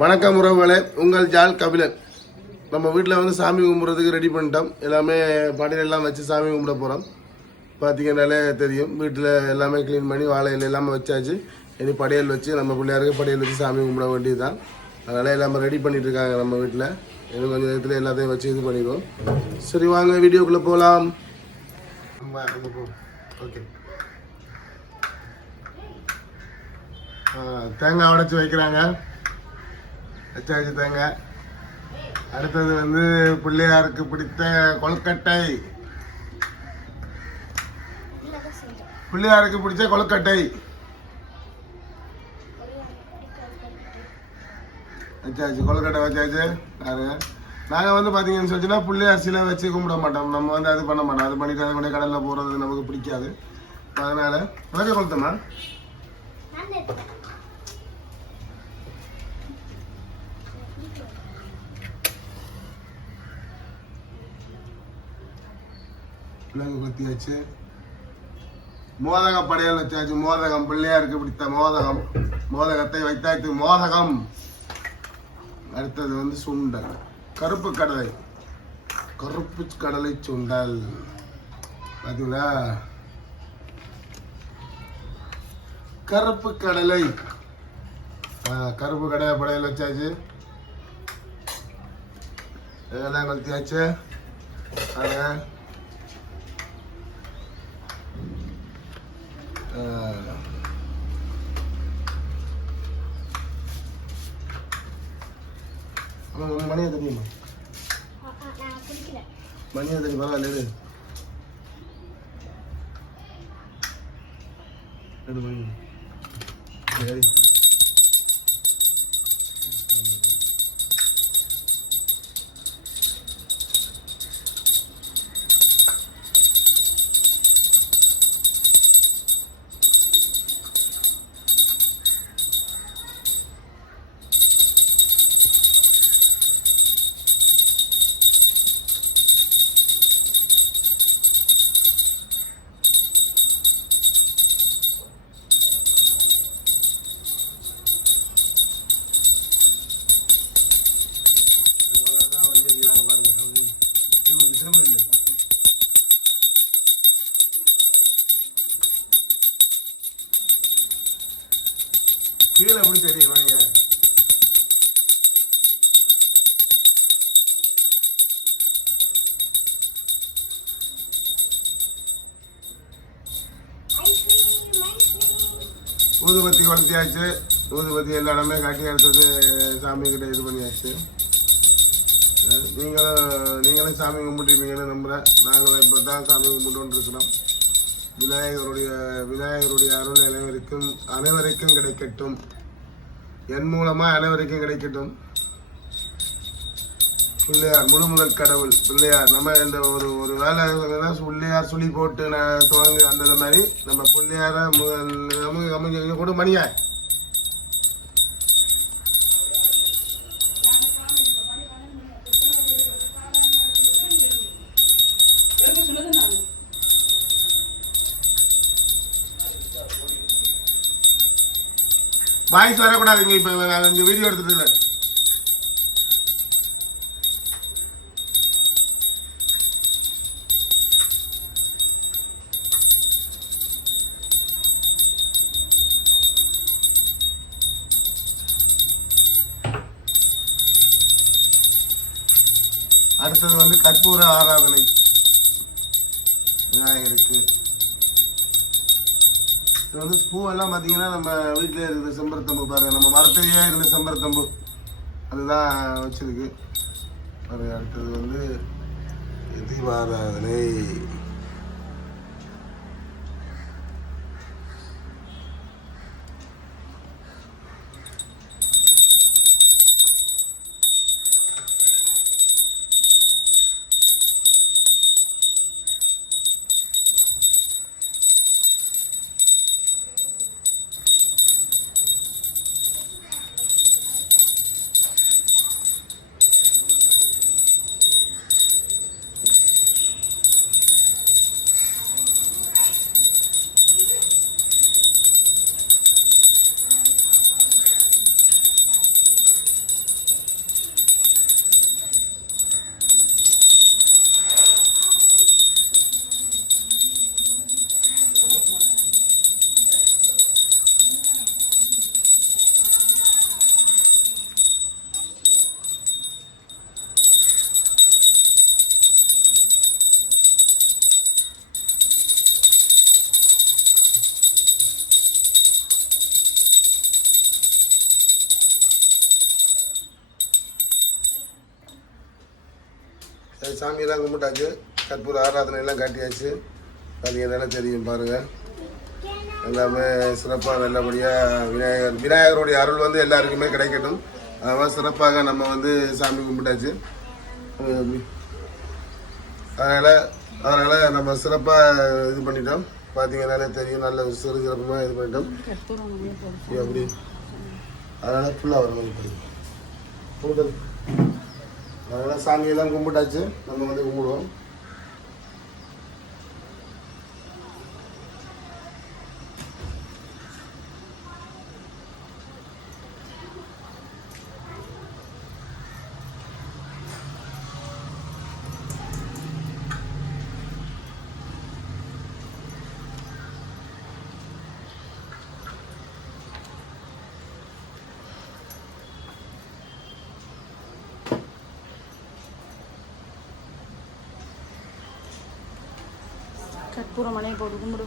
வணக்கம் உறவுகளே. உங்கள் ஜால் கபிலன். நம்ம வீட்டில் வந்து சாமி கும்பிட்றதுக்கு ரெடி பண்ணிட்டோம். எல்லாமே படையல் எல்லாம் வச்சு சாமி கும்பிட போகிறோம் பார்த்தீங்கன்னாலே தெரியும். வீட்டில் எல்லாமே க்ளீன் பண்ணி வாழை எல்லாமே வச்சாச்சு. இனி படையல் வச்சு நம்ம பிள்ளையாருக்கு படையல் வச்சு சாமி கும்பிட வேண்டியது தான் அதனால் எல்லாமே ரெடி பண்ணிகிட்டு இருக்காங்க நம்ம வீட்டில் இன்னும் கொஞ்சம் நேரத்தில் எல்லாத்தையும் வச்சு இது பண்ணிடுவோம். சரி வாங்க வீடியோக்குள்ளே போகலாம் ஓகே. தேங்காய் உடச்சி வைக்கிறாங்க. வச்சாச்சு தாங்க அடுத்தது வந்து பிள்ளையாருக்கு பிடித்த கொழுக்கட்டை. பிள்ளையாருக்கு பிடிச்ச கொழுக்கட்டை. வச்சாச்சு கொழுக்கட்டை வச்சாச்சு? யாரு? நாங்கள் வந்து பார்த்தீங்கன்னு சொல்லிச்சுன்னா பிள்ளையார் சிலை வச்சு கும்பிட மாட்டோம். நம்ம வந்து அது பண்ண மாட்டோம். அது பண்ணிட்டு அது கடலில் போகிறது நமக்கு பிடிக்காது. அதனால் வச்சு கொளுத்தம்மா பிள்ளைங்க கொத்தியாச்சு. மோதக படையல் வச்சாச்சு. மோதகம் பிள்ளையாருக்கு பிடித்த மோதகம். மோதகத்தை வைத்தாச்சு. மோதகம். அடுத்தது வந்து சுண்டல். கருப்பு கடலை. கருப்பு கடலை சுண்டல். பார்த்தீங்களா கருப்பு கடலை. கருப்பு கடலை படையல் வச்சாச்சு. இதெல்லாம் கொளுத்தியாச்சு மணியா தெரியுமா? மணியா தெரியும் பரவாயில்ல எடு எடு மணி சரி. கீழே பிடிச்சி அடி மணிங்க ஊதுபத்தி கொளுத்தியாச்சு. ஊதுபத்தி எல்லா இடமே காட்டி எடுத்தது சாமி கிட்ட இது பண்ணியாச்சு. நீங்களும் நீங்களும் சாமி கும்பிட்டுருப்பீங்கன்னு நம்புகிறேன் நாங்களும் இப்போ தான் சாமி கும்பிட்டு இருக்கிறோம். விநாயகருடைய விநாயகருடைய அருள் அனைவருக்கும் அனைவருக்கும் கிடைக்கட்டும். என் மூலமாக அனைவருக்கும் கிடைக்கட்டும். பிள்ளையார் முழு முதல் கடவுள் பிள்ளையார். நம்ம இந்த ஒரு ஒரு வேலை பிள்ளையார் சொல்லி போட்டு நான் துவங்கு அந்த மாதிரி நம்ம பிள்ளையார முதல் நமக்கு அமைஞ்ச கூட வாய்ஸ் வரக்கூடாதுங்க இப்போ நான் இங்கே வீடியோ எடுத்துட்டு இருக்கேன் அடுத்தது வந்து கற்பூர ஆராதனை. விநாயகருக்கு. இப்போ வந்து பூவெல்லாம் பார்த்தீங்கன்னா நம்ம வீட்டில் இருக்கிற செம்பருத்தம்பு பாருங்கள் நம்ம மரத்திலேயே இருந்த செம்பருத்தம்பு அதுதான் வச்சிருக்கு. அது அடுத்தது வந்து தீபாராதனை அது சாமியெல்லாம் கும்பிட்டாச்சு. கற்பூர ஆராதனை எல்லாம் காட்டியாச்சு. பார்த்தீங்கன்னா தெரியும் பாருங்கள் எல்லாமே சிறப்பாக நல்லபடியாக விநாயகர் விநாயகருடைய அருள் வந்து எல்லாருக்குமே கிடைக்கட்டும். அதனால் சிறப்பாக நம்ம வந்து சாமி கும்பிட்டாச்சு. அதனால் அதனால் நம்ம சிறப்பாக இது பண்ணிட்டோம். பார்த்தீங்கன்னாலே தெரியும் நல்ல சிறு சிறப்பமாக இது பண்ணிட்டோம். எப்படி? அதனால் ஃபுல்லாக வர மாதிரி படிக்கும் கும்பிட்டது அதனால் சாமியெல்லாம் கும்பிட்டாச்சு. நம்ம வந்து கும்பிடுவோம். பூரா மனையை போட்டு கும்பிடு.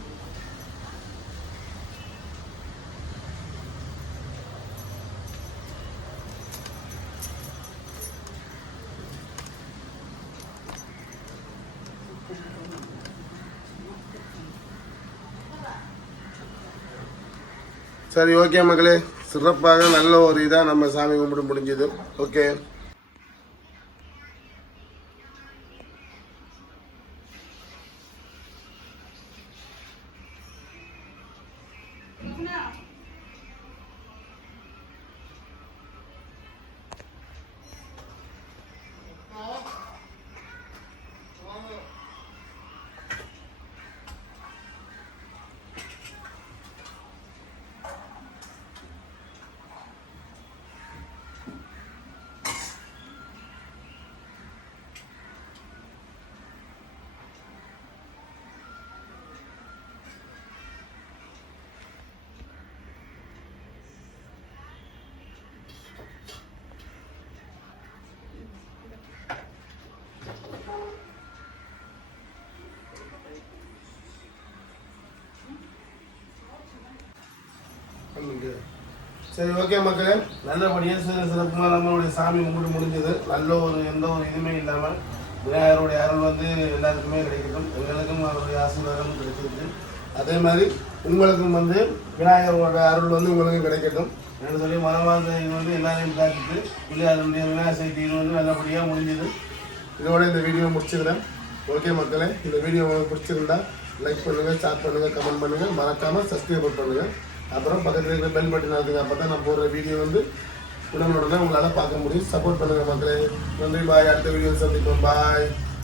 சரி ஓகே மக்களே. சிறப்பாக நல்ல ஒரு இதாக நம்ம சாமி கும்பிட முடிஞ்சது. ஓகே சரி ஓகே மக்களே. நல்லபடியாக சிறு சிறப்புமாக நம்மளுடைய சாமி கும்பிட்டு முடிஞ்சது. நல்ல ஒரு எந்த ஒரு இதுவுமே இல்லாமல் விநாயகருடைய அருள் வந்து எல்லாருக்குமே கிடைக்கட்டும். எங்களுக்கும் அவருடைய ஆசீர்வாதம் கிடைச்சிருக்கு. அதே மாதிரி உங்களுக்கும் வந்து விநாயகரோட அருள் வந்து உங்களுக்கும் கிடைக்கட்டும். என்று சொல்லி மனவாத இது வந்து எல்லாரையும் பார்த்துட்டு பிள்ளையாருடைய விநாயகர் சக்தி இது வந்து நல்லபடியாக முடிஞ்சது. இதோட இந்த வீடியோ முடிச்சுக்கிறேன். ஓகே மக்களே இந்த வீடியோ உங்களுக்கு பிடிச்சிருந்தா லைக் பண்ணுங்கள் ஷேர் பண்ணுங்கள் கமெண்ட் பண்ணுங்கள் மறக்காமல் சப்ஸ்கிரைப் பண்ணுங்கள் அப்புறம் பக்கத்தில் இருக்கிற பெல் பட்டன் அதுக்கு அப்போ தான் நான் போடுற வீடியோ வந்து உடனுடனே உங்களால் பார்க்க முடியும். சப்போர்ட் பண்ணுங்கள் மக்களே. நன்றி பாய் அடுத்த வீடியோ சந்திப்போம். பாய்